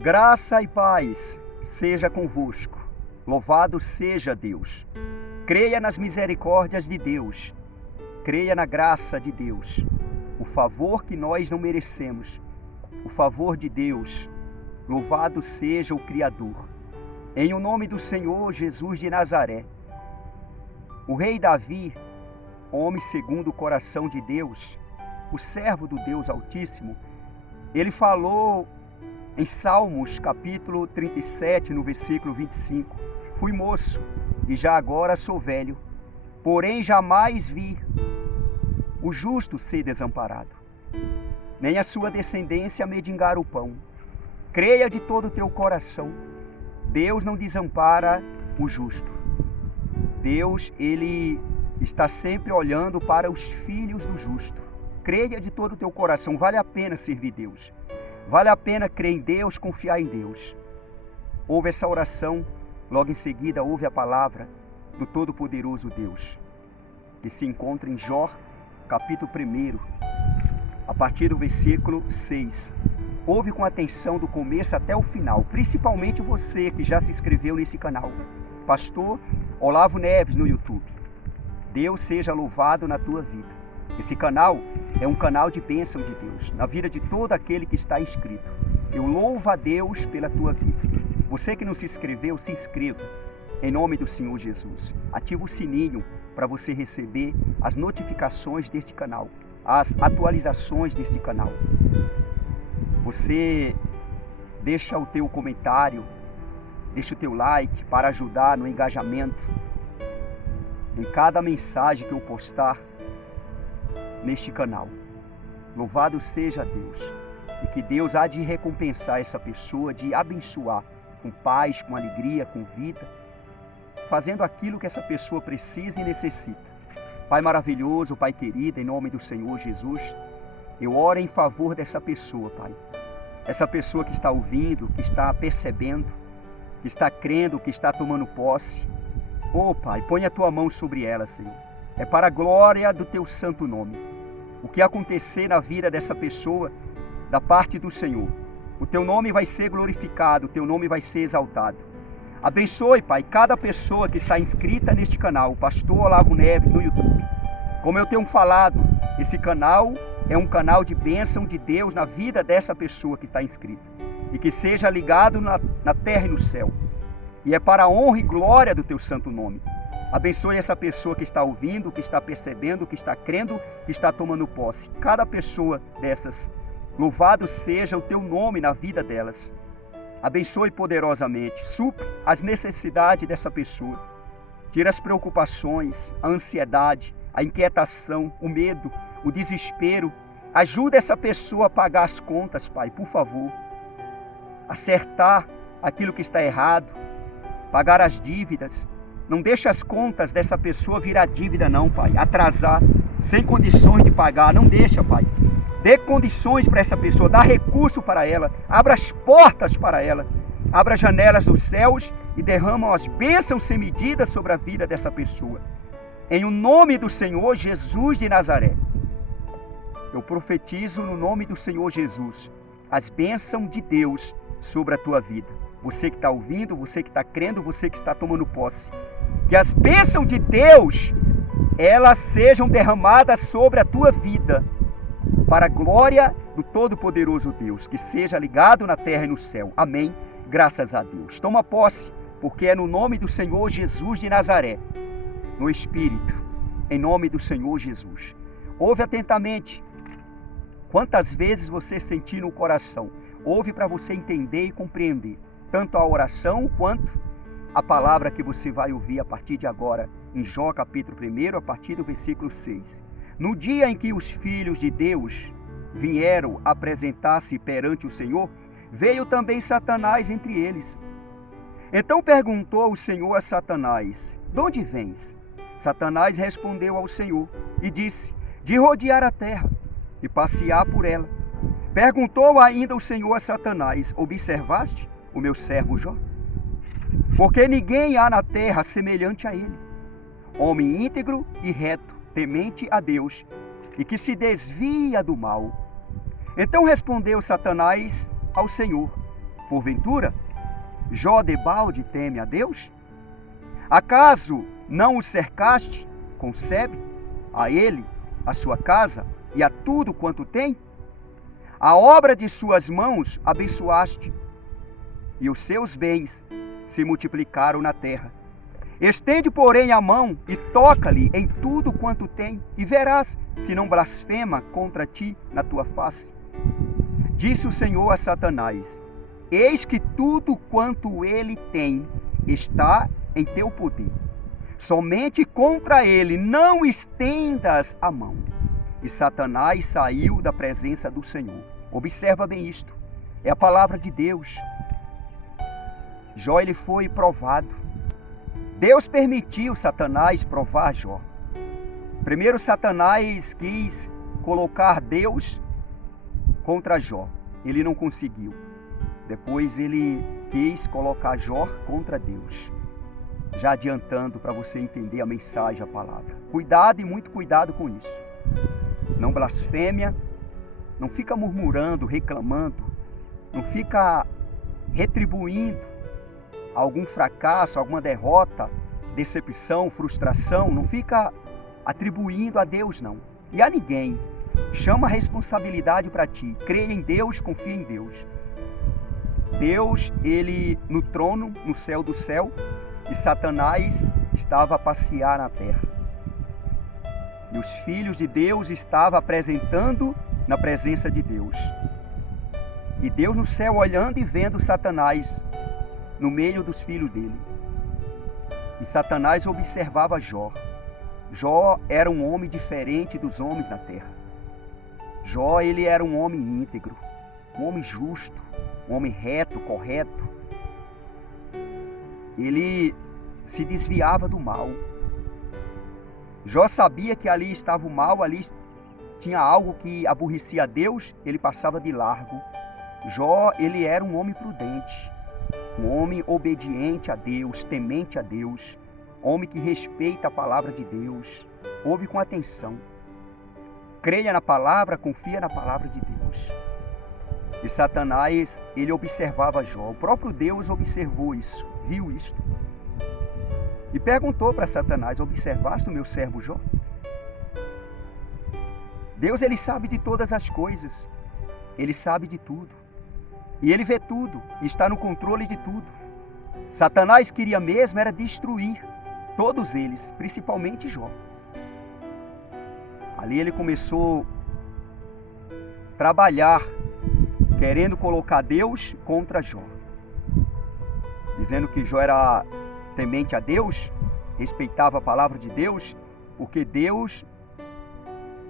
Graça e paz seja convosco. Louvado seja Deus. Creia nas misericórdias de Deus. Creia na graça de Deus. O favor que nós não merecemos. O favor de Deus. Louvado seja o Criador. Em o nome do Senhor Jesus de Nazaré. O rei Davi, homem segundo o coração de Deus, o servo do Deus Altíssimo, ele falou em Salmos capítulo 37, no versículo 25, fui moço e já agora sou velho, porém jamais vi o justo ser desamparado, nem a sua descendência mendigar o pão. Creia de todo o teu coração, Deus não desampara o justo. Deus, ele está sempre olhando para os filhos do justo. Creia de todo o teu coração, vale a pena servir Deus. Vale a pena crer em Deus, confiar em Deus. Ouve essa oração, logo em seguida ouve a palavra do Todo-Poderoso Deus, que se encontra em Jó, capítulo 1, a partir do versículo 6. Ouve com atenção do começo até o final, principalmente você que já se inscreveu nesse canal. Pastor Olavo Neves no YouTube. Deus seja louvado na tua vida. Esse canal é um canal de bênção de Deus, na vida de todo aquele que está inscrito. Eu louvo a Deus pela tua vida. Você que não se inscreveu, se inscreva, em nome do Senhor Jesus. Ativa o sininho para você receber as notificações deste canal, as atualizações deste canal. Você deixa o teu comentário, deixa o teu like para ajudar no engajamento em cada mensagem que eu postar neste canal. Louvado seja Deus, e que Deus há de recompensar essa pessoa, de abençoar com paz, com alegria, com vida, fazendo aquilo que essa pessoa precisa e necessita. Pai maravilhoso, Pai querido, em nome do Senhor Jesus, eu oro em favor dessa pessoa, Pai. Essa pessoa que está ouvindo, que está percebendo, que está crendo, que está tomando posse. Oh, Pai, põe a tua mão sobre ela, Senhor. É para a glória do teu santo nome. O que acontecer na vida dessa pessoa, da parte do Senhor, o teu nome vai ser glorificado, o teu nome vai ser exaltado. Abençoe, Pai, cada pessoa que está inscrita neste canal, o Pastor Olavo Neves no YouTube. Como eu tenho falado, esse canal é um canal de bênção de Deus na vida dessa pessoa que está inscrita. E que seja ligado na terra e no céu. E é para a honra e glória do teu santo nome. Abençoe essa pessoa que está ouvindo, que está percebendo, que está crendo, que está tomando posse. Cada pessoa dessas, louvado seja o teu nome na vida delas. Abençoe poderosamente, supre as necessidades dessa pessoa. Tira as preocupações, a ansiedade, a inquietação, o medo, o desespero. Ajuda essa pessoa a pagar as contas, Pai, por favor. Acertar aquilo que está errado, pagar as dívidas. Não deixe as contas dessa pessoa virar dívida não, Pai. Atrasar, sem condições de pagar. Não deixa, Pai. Dê condições para essa pessoa, dá recurso para ela, abra as portas para ela, abra as janelas dos céus e derrama as bênçãos sem medida sobre a vida dessa pessoa. Em o nome do Senhor Jesus de Nazaré, eu profetizo no nome do Senhor Jesus as bênçãos de Deus sobre a tua vida. Você que está ouvindo, você que está crendo, você que está tomando posse. Que as bênçãos de Deus, elas sejam derramadas sobre a tua vida, para a glória do Todo-Poderoso Deus, que seja ligado na terra e no céu. Amém. Graças a Deus. Toma posse, porque é no nome do Senhor Jesus de Nazaré, no Espírito, em nome do Senhor Jesus. Ouve atentamente. Quantas vezes você sentir no coração, ouve para você entender e compreender, tanto a oração quanto a palavra que você vai ouvir a partir de agora, em Jó capítulo 1, a partir do versículo 6. No dia em que os filhos de Deus vieram apresentar-se perante o Senhor, veio também Satanás entre eles. Então perguntou o Senhor a Satanás: de onde vens? Satanás respondeu ao Senhor e disse: de rodear a terra e passear por ela. Perguntou ainda o Senhor a Satanás: observaste o meu servo Jó? Porque ninguém há na terra semelhante a ele, homem íntegro e reto, temente a Deus, e que se desvia do mal. Então respondeu Satanás ao Senhor: Porventura, Jó debalde teme a Deus? Acaso não o cercaste, concebe, a ele, a sua casa e a tudo quanto tem? A obra de suas mãos abençoaste, e os seus bens se multiplicaram na terra. Estende, porém, a mão e toca-lhe em tudo quanto tem, e verás se não blasfema contra ti na tua face. Disse o Senhor a Satanás: eis que tudo quanto ele tem está em teu poder. Somente contra ele não estendas a mão. E Satanás saiu da presença do Senhor. Observa bem isto. É a palavra de Deus. Jó, ele foi provado. Deus permitiu Satanás provar Jó. Primeiro, Satanás quis colocar Deus contra Jó. Ele não conseguiu. Depois ele quis colocar Jó contra Deus. Já adiantando para você entender a mensagem, a palavra. Cuidado e muito cuidado com isso. Não blasfêmia, não fica murmurando, reclamando, não fica retribuindo algum fracasso, alguma derrota, decepção, frustração, não fica atribuindo a Deus, não. E a ninguém. Chama a responsabilidade para ti. Creia em Deus, confia em Deus. Deus, ele no trono, no céu do céu, e Satanás estava a passear na terra. E os filhos de Deus estavam apresentando na presença de Deus. E Deus no céu olhando e vendo Satanás no meio dos filhos dele. E Satanás observava Jó. Jó era um homem diferente dos homens na terra. Jó, ele era um homem íntegro, um homem justo, um homem reto, correto. Ele se desviava do mal. Jó sabia que ali estava o mal, ali tinha algo que aborrecia a Deus, ele passava de largo. Jó, ele era um homem prudente, um homem obediente a Deus, temente a Deus, homem que respeita a palavra de Deus, ouve com atenção, creia na palavra, confia na palavra de Deus. E Satanás, ele observava Jó, o próprio Deus observou isso, viu isso. E perguntou para Satanás: observaste o meu servo Jó? Deus, ele sabe de todas as coisas, ele sabe de tudo, e ele vê tudo, e está no controle de tudo. Satanás queria mesmo era destruir todos eles, principalmente Jó. Ali ele começou a trabalhar, querendo colocar Deus contra Jó, dizendo que Jó era temente a Deus, respeitava a palavra de Deus, porque Deus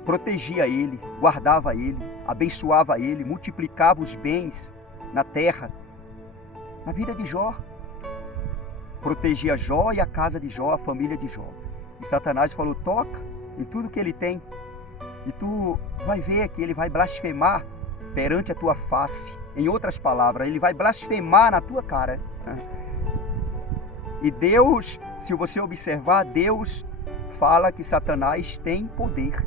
protegia ele, guardava ele, abençoava ele, multiplicava os bens na terra, na vida de Jó. Protegia Jó e a casa de Jó, a família de Jó. E Satanás falou: toca em tudo que ele tem, e tu vai ver que ele vai blasfemar perante a tua face. Em outras palavras, ele vai blasfemar na tua cara. E Deus, se você observar, Deus fala que Satanás tem poder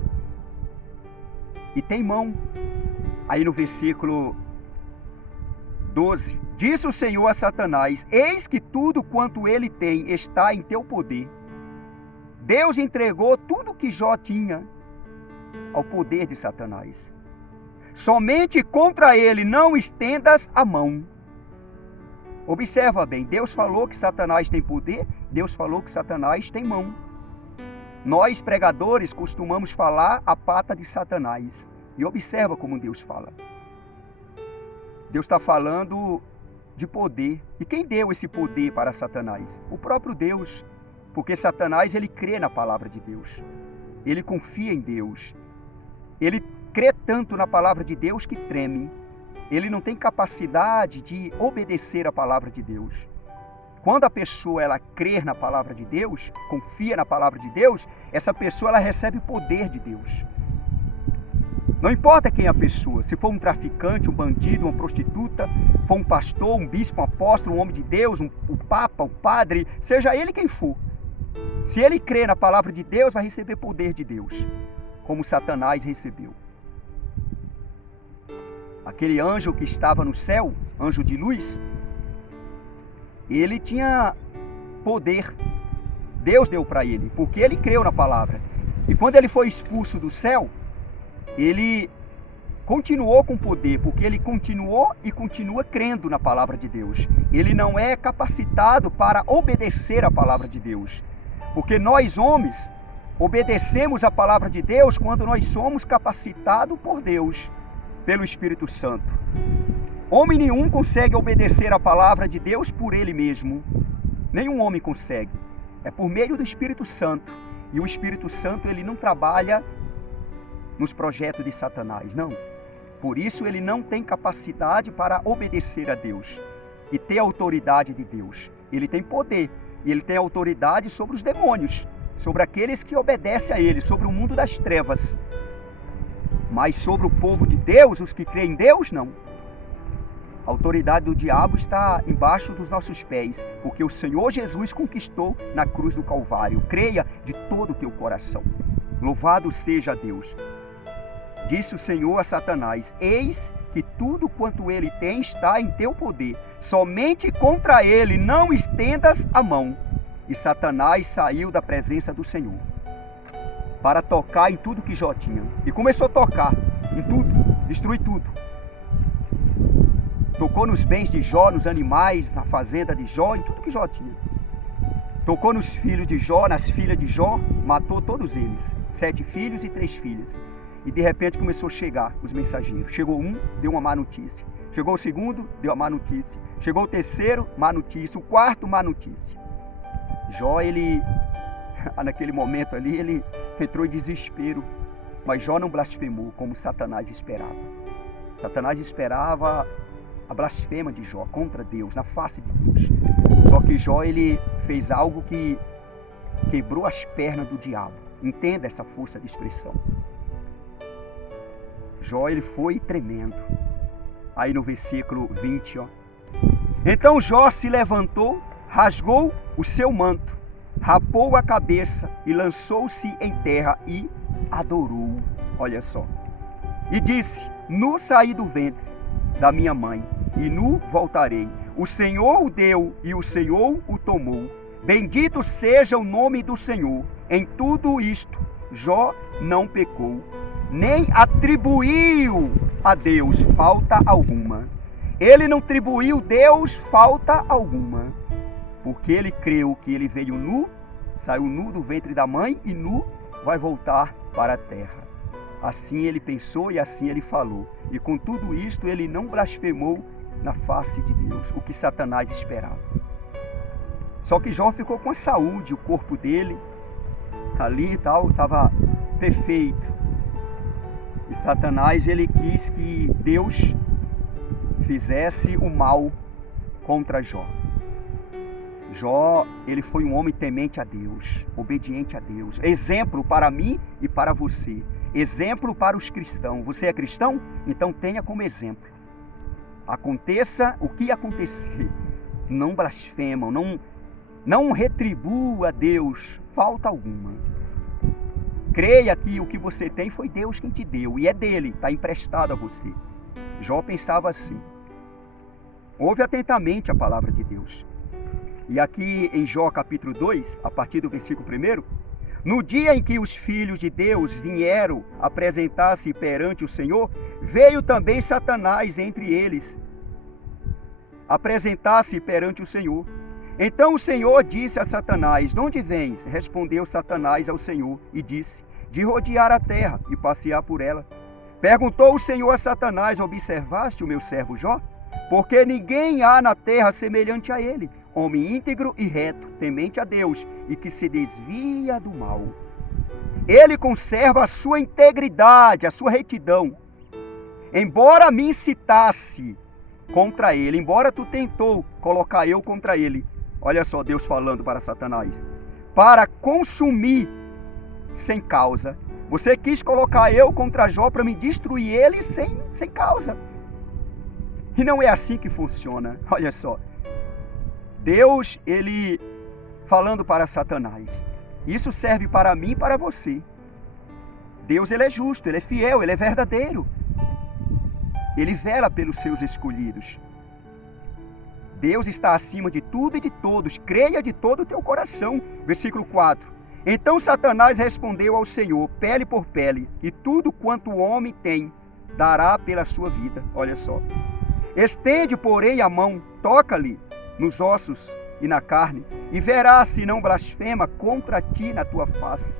e tem mão. Aí no versículo 12, disse o Senhor a Satanás: eis que tudo quanto ele tem está em teu poder. Deus entregou tudo que Jó tinha ao poder de Satanás. Somente contra ele não estendas a mão. Observa bem, Deus falou que Satanás tem poder, Deus falou que Satanás tem mão. Nós, pregadores, costumamos falar a pata de Satanás. E observa como Deus fala. Deus está falando de poder. E quem deu esse poder para Satanás? O próprio Deus. Porque Satanás, ele crê na palavra de Deus. Ele confia em Deus. Ele crê tanto na palavra de Deus que treme. Ele não tem capacidade de obedecer a palavra de Deus. Quando a pessoa ela crê na palavra de Deus, confia na palavra de Deus, essa pessoa ela recebe o poder de Deus. Não importa quem é a pessoa, se for um traficante, um bandido, uma prostituta, for um pastor, um bispo, um apóstolo, um homem de Deus, um papa, um padre, seja ele quem for. Se ele crê na palavra de Deus, vai receber poder de Deus, como Satanás recebeu. Aquele anjo que estava no céu, anjo de luz, ele tinha poder. Deus deu para ele, porque ele creu na palavra. E quando ele foi expulso do céu, ele continuou com poder, porque ele continuou e continua crendo na palavra de Deus. Ele não é capacitado para obedecer a palavra de Deus, porque nós homens obedecemos a palavra de Deus quando nós somos capacitados por Deus, pelo Espírito Santo. Homem nenhum consegue obedecer a palavra de Deus por ele mesmo. Nenhum homem consegue. É por meio do Espírito Santo. E o Espírito Santo, ele não trabalha nos projetos de Satanás, não. Por isso ele não tem capacidade para obedecer a Deus e ter autoridade de Deus. Ele tem poder e ele tem autoridade sobre os demônios, sobre aqueles que obedecem a ele, sobre o mundo das trevas. Mas sobre o povo de Deus, os que creem em Deus, não. A autoridade do diabo está embaixo dos nossos pés, porque o Senhor Jesus conquistou na cruz do Calvário. Creia de todo o teu coração. Louvado seja Deus. Disse o Senhor a Satanás: eis que tudo quanto ele tem está em teu poder. Somente contra ele não estendas a mão. E Satanás saiu da presença do Senhor para tocar em tudo que Jó tinha. E começou a tocar em tudo, destruir tudo. Tocou nos bens de Jó, nos animais, na fazenda de Jó, em tudo que Jó tinha. Tocou nos filhos de Jó, nas filhas de Jó, matou todos eles. 7 filhos e 3 filhas. E de repente começou a chegar os mensageiros. Chegou um, deu uma má notícia. Chegou o segundo, deu uma má notícia. Chegou o terceiro, má notícia. O quarto, má notícia. Jó, naquele momento ali, ele entrou em desespero. Mas Jó não blasfemou como Satanás esperava. Satanás esperava a blasfema de Jó contra Deus, na face de Deus. Só que Jó, ele fez algo que quebrou as pernas do diabo. Entenda essa força de expressão. Jó, ele foi tremendo. Aí no versículo 20, ó. Então Jó se levantou, rasgou o seu manto, rapou a cabeça e lançou-se em terra e adorou. Olha só. E disse: nu saí do ventre da minha mãe, e nu voltarei. O Senhor o deu e o Senhor o tomou. Bendito seja o nome do Senhor. Em tudo isto, Jó não pecou, nem atribuiu a Deus falta alguma. Ele não atribuiu a Deus falta alguma, porque ele creu que ele veio nu, saiu nu do ventre da mãe e nu vai voltar para a terra. Assim ele pensou e assim ele falou. E com tudo isto ele não blasfemou na face de Deus, o que Satanás esperava. Só que Jó ficou com a saúde, o corpo dele ali e tal, estava perfeito. E Satanás, ele quis que Deus fizesse o mal contra Jó. Jó, ele foi um homem temente a Deus, obediente a Deus. Exemplo para mim e para você. Exemplo para os cristãos. Você é cristão? Então tenha como exemplo. Aconteça o que acontecer. Não blasfemam, não retribua a Deus falta alguma. Creia que o que você tem foi Deus quem te deu. E é dele, está emprestado a você. Jó pensava assim. Ouve atentamente a palavra de Deus. E aqui em Jó capítulo 2, a partir do versículo 1, no dia em que os filhos de Deus vieram apresentar-se perante o Senhor, veio também Satanás entre eles, apresentar-se perante o Senhor. Então o Senhor disse a Satanás: de onde vens? Respondeu Satanás ao Senhor e disse: de rodear a terra e passear por ela. Perguntou o Senhor a Satanás: observaste o meu servo Jó? Porque ninguém há na terra semelhante a ele, homem íntegro e reto, temente a Deus e que se desvia do mal. Ele conserva a sua integridade, a sua retidão. Embora me incitasse contra ele, embora tu tentou colocar eu contra ele, olha só Deus falando para Satanás, para consumir sem causa. Você quis colocar eu contra Jó para me destruir ele sem causa. E não é assim que funciona. Olha só. Deus, ele falando para Satanás. Isso serve para mim e para você. Deus, ele é justo, ele é fiel, ele é verdadeiro. Ele vela pelos seus escolhidos. Deus está acima de tudo e de todos. Creia de todo o teu coração. Versículo 4. Então Satanás respondeu ao Senhor, pele por pele, e tudo quanto o homem tem, dará pela sua vida. Olha só. Estende, porém, a mão, toca-lhe nos ossos e na carne, e verás se não blasfema contra ti na tua face.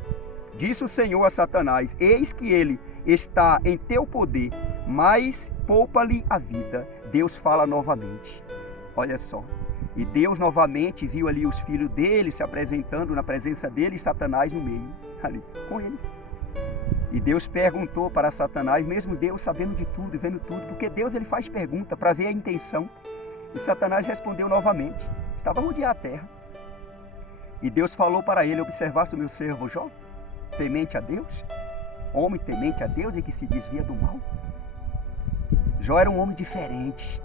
Disse o Senhor a Satanás, eis que ele está em teu poder, mas poupa-lhe a vida. Deus fala novamente. Olha só. E Deus novamente viu ali os filhos dele se apresentando na presença dele e Satanás no meio, ali com ele. E Deus perguntou para Satanás, mesmo Deus sabendo de tudo e vendo tudo, porque Deus ele faz pergunta para ver a intenção. E Satanás respondeu novamente, estava a rodear a terra. E Deus falou para ele, observasse o meu servo Jó, temente a Deus, homem temente a Deus e que se desvia do mal. Jó era um homem diferente.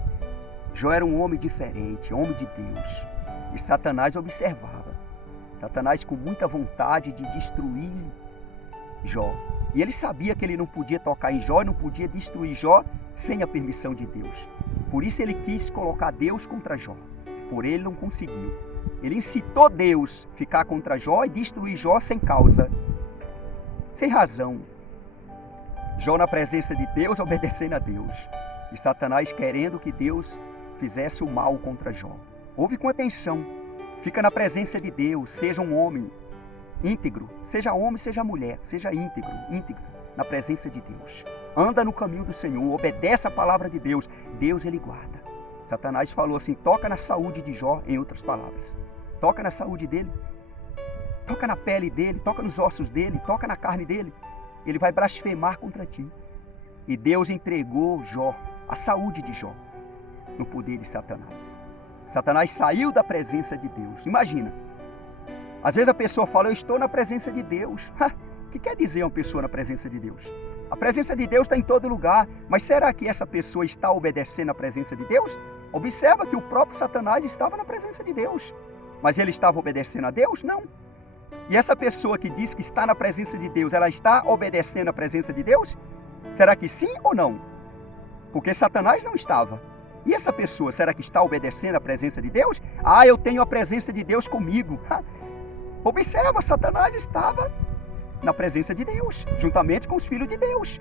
Jó era um homem diferente, homem de Deus. E Satanás observava. Satanás com muita vontade de destruir Jó. E ele sabia que ele não podia tocar em Jó, não podia destruir Jó sem a permissão de Deus. Por isso ele quis colocar Deus contra Jó. Por ele não conseguiu. Ele incitou Deus a ficar contra Jó e destruir Jó sem causa, sem razão. Jó na presença de Deus, obedecendo a Deus. E Satanás querendo que Deus fizesse o mal contra Jó. Ouve com atenção. Fica na presença de Deus. Seja um homem íntegro. Seja homem, seja mulher. Seja íntegro na presença de Deus. Anda no caminho do Senhor. Obedece a palavra de Deus. Deus ele guarda. Satanás falou assim, toca na saúde de Jó, em outras palavras. Toca na saúde dele. Toca na pele dele. Toca nos ossos dele. Toca na carne dele. Ele vai blasfemar contra ti. E Deus entregou Jó, a saúde de Jó, no poder de Satanás. Satanás saiu da presença de Deus. Imagina. Às vezes a pessoa fala, eu estou na presença de Deus. O que quer dizer uma pessoa na presença de Deus? A presença de Deus está em todo lugar. Mas será que essa pessoa está obedecendo à presença de Deus? Observa que o próprio Satanás estava na presença de Deus. Mas ele estava obedecendo a Deus? Não. E essa pessoa que diz que está na presença de Deus, ela está obedecendo à presença de Deus? Será que sim ou não? Porque Satanás não estava. E essa pessoa, será que está obedecendo à presença de Deus? Eu tenho a presença de Deus comigo. Observa, Satanás estava na presença de Deus, juntamente com os filhos de Deus.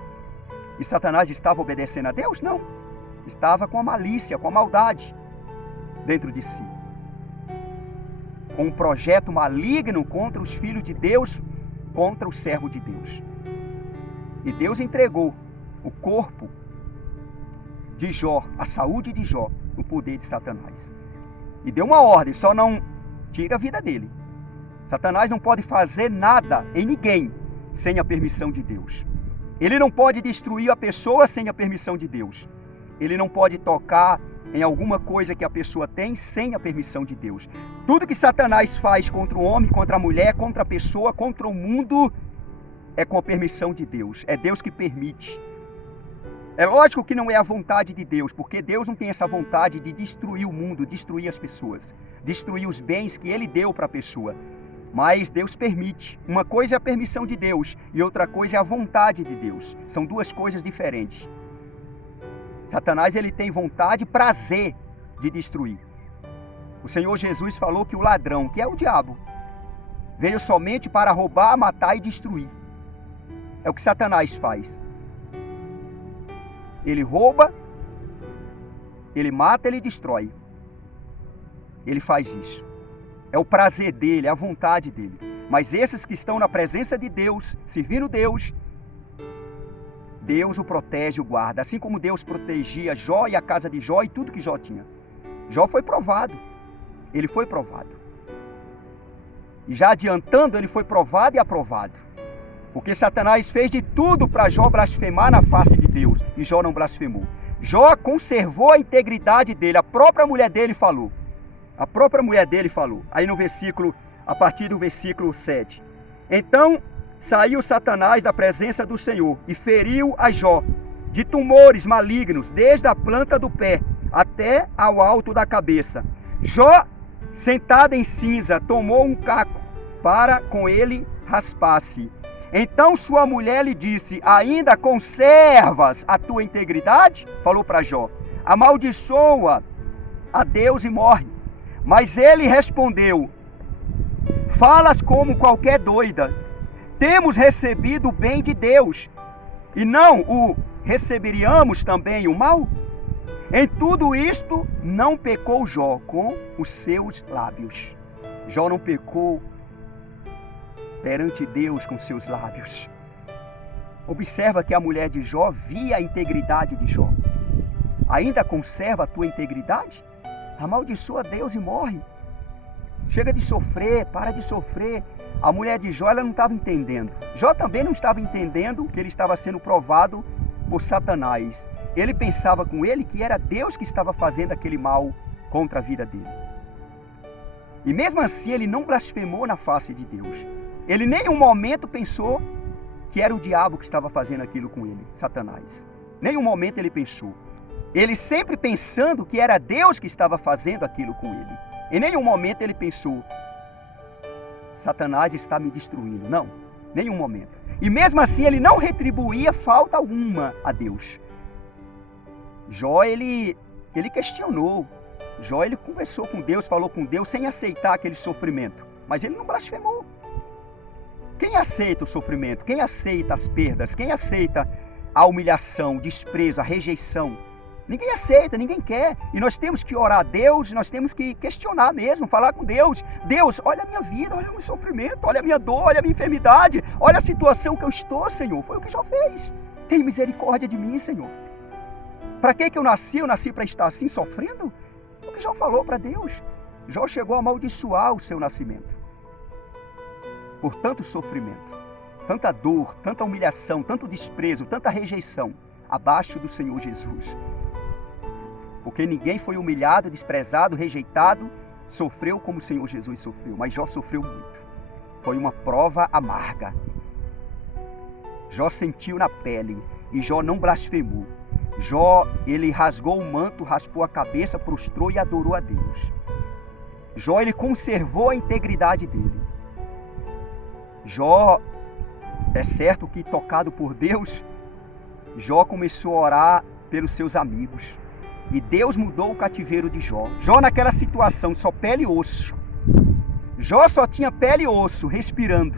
E Satanás estava obedecendo a Deus? Não. Estava com a malícia, com a maldade dentro de si. Com um projeto maligno contra os filhos de Deus, contra o servo de Deus. E Deus entregou o corpo de Jó, a saúde de Jó, no poder de Satanás. E deu uma ordem, só não tira a vida dele. Satanás não pode fazer nada em ninguém sem a permissão de Deus. Ele não pode destruir a pessoa sem a permissão de Deus. Ele não pode tocar em alguma coisa que a pessoa tem sem a permissão de Deus. Tudo que Satanás faz contra o homem, contra a mulher, contra a pessoa, contra o mundo, é com a permissão de Deus. É Deus que permite. É lógico que não é a vontade de Deus, porque Deus não tem essa vontade de destruir o mundo, destruir as pessoas, destruir os bens que Ele deu para a pessoa. Mas Deus permite. Uma coisa é a permissão de Deus e outra coisa é a vontade de Deus. São duas coisas diferentes. Satanás ele tem vontade e prazer de destruir. O Senhor Jesus falou que o ladrão, que é o diabo, veio somente para roubar, matar e destruir. É o que Satanás faz. Ele rouba, ele mata, ele destrói. Ele faz isso. É o prazer dele, é a vontade dele. Mas esses que estão na presença de Deus, servindo Deus, Deus o protege, o guarda. Assim como Deus protegia Jó e a casa de Jó e tudo que Jó tinha. Jó foi provado. Ele foi provado. E já adiantando, ele foi provado e aprovado. Porque Satanás fez de tudo para Jó blasfemar na face de Deus. E Jó não blasfemou. Jó conservou a integridade dele. A própria mulher dele falou. A própria mulher dele falou. Aí no versículo, a partir do versículo 7. Então saiu Satanás da presença do Senhor e feriu a Jó de tumores malignos, desde a planta do pé até ao alto da cabeça. Jó, sentado em cinza, tomou um caco para com ele raspar-se. Então sua mulher lhe disse: ainda conservas a tua integridade? Falou para Jó: amaldiçoa a Deus e morre. Mas ele respondeu: falas como qualquer doida. Temos recebido o bem de Deus, e não o receberíamos também o mal? Em tudo isto não pecou Jó com os seus lábios. Jó não pecou perante Deus com seus lábios. Observa que a mulher de Jó via a integridade de Jó. Ainda conserva a tua integridade? Amaldiçoa Deus e morre. Chega de sofrer, para de sofrer. A mulher de Jó, ela não estava entendendo. Jó também não estava entendendo que ele estava sendo provado por Satanás. Ele pensava com ele que era Deus que estava fazendo aquele mal contra a vida dele. E mesmo assim ele não blasfemou na face de Deus. Ele em nenhum momento pensou que era o diabo que estava fazendo aquilo com ele, Satanás. Nenhum momento ele pensou. Ele sempre pensando que era Deus que estava fazendo aquilo com ele. Em nenhum momento ele pensou: Satanás está me destruindo. Não, nenhum momento. E mesmo assim ele não retribuía falta alguma a Deus. Jó, ele questionou. Jó, ele conversou com Deus, falou com Deus sem aceitar aquele sofrimento. Mas ele não blasfemou. Quem aceita o sofrimento? Quem aceita as perdas? Quem aceita a humilhação, o desprezo, a rejeição? Ninguém aceita, ninguém quer. E nós temos que orar a Deus, nós temos que questionar mesmo, falar com Deus. Deus, olha a minha vida, olha o meu sofrimento, olha a minha dor, olha a minha enfermidade, olha a situação que eu estou, Senhor. Foi o que Jó fez. Tem misericórdia de mim, Senhor. Para que eu nasci? Eu nasci para estar assim, sofrendo? O que Jó falou para Deus. Jó chegou a amaldiçoar o seu nascimento. Por tanto sofrimento, tanta dor, tanta humilhação, tanto desprezo, tanta rejeição, abaixo do Senhor Jesus. Porque ninguém foi humilhado, desprezado, rejeitado, sofreu como o Senhor Jesus sofreu. Mas Jó sofreu muito. Foi uma prova amarga. Jó sentiu na pele e Jó não blasfemou. Jó, ele rasgou o manto, raspou a cabeça, prostrou e adorou a Deus. Jó, ele conservou a integridade dele. Jó, é certo que tocado por Deus, Jó começou a orar pelos seus amigos. E Deus mudou o cativeiro de Jó. Jó naquela situação, só pele e osso. Jó só tinha pele e osso, respirando.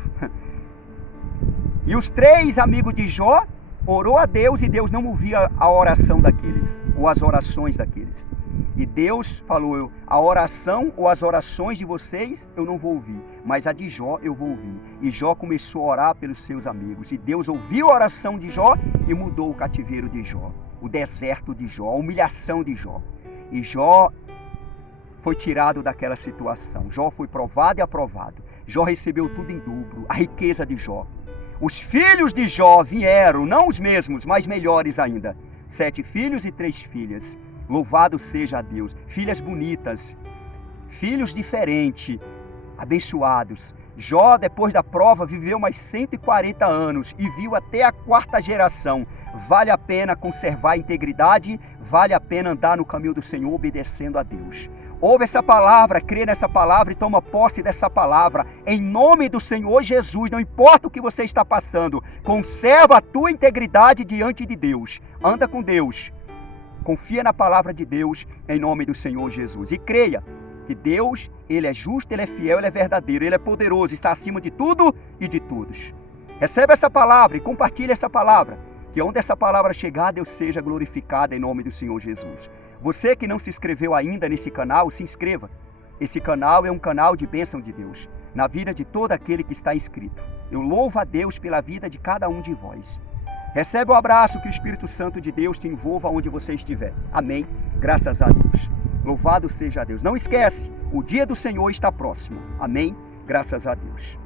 E os 3 amigos de Jó orou a Deus e Deus não ouvia a oração daqueles, ou as orações daqueles. E Deus falou: a oração ou as orações de vocês eu não vou ouvir, mas a de Jó eu vou ouvir. E Jó começou a orar pelos seus amigos. E Deus ouviu a oração de Jó e mudou o cativeiro de Jó, o deserto de Jó, a humilhação de Jó. E Jó foi tirado daquela situação. Jó foi provado e aprovado. Jó recebeu tudo em dobro, a riqueza de Jó. Os filhos de Jó vieram, não os mesmos, mas melhores ainda. 7 filhos e 3 filhas. Louvado seja a Deus. Filhas bonitas, filhos diferentes, abençoados. Jó, depois da prova, viveu mais 140 anos e viu até a 4ª geração. Vale a pena conservar a integridade, vale a pena andar no caminho do Senhor, obedecendo a Deus. Ouve essa palavra, crê nessa palavra e toma posse dessa palavra. Em nome do Senhor Jesus, não importa o que você está passando, conserva a tua integridade diante de Deus. Anda com Deus. Confia na palavra de Deus em nome do Senhor Jesus. E creia que Deus, Ele é justo, Ele é fiel, Ele é verdadeiro, Ele é poderoso, está acima de tudo e de todos. Recebe essa palavra e compartilhe essa palavra. Que onde essa palavra chegar, Deus seja glorificado em nome do Senhor Jesus. Você que não se inscreveu ainda nesse canal, se inscreva. Esse canal é um canal de bênção de Deus na vida de todo aquele que está inscrito. Eu louvo a Deus pela vida de cada um de vós. Recebe o abraço, que o Espírito Santo de Deus te envolva onde você estiver. Amém. Graças a Deus. Louvado seja Deus. Não esquece, o dia do Senhor está próximo. Amém. Graças a Deus.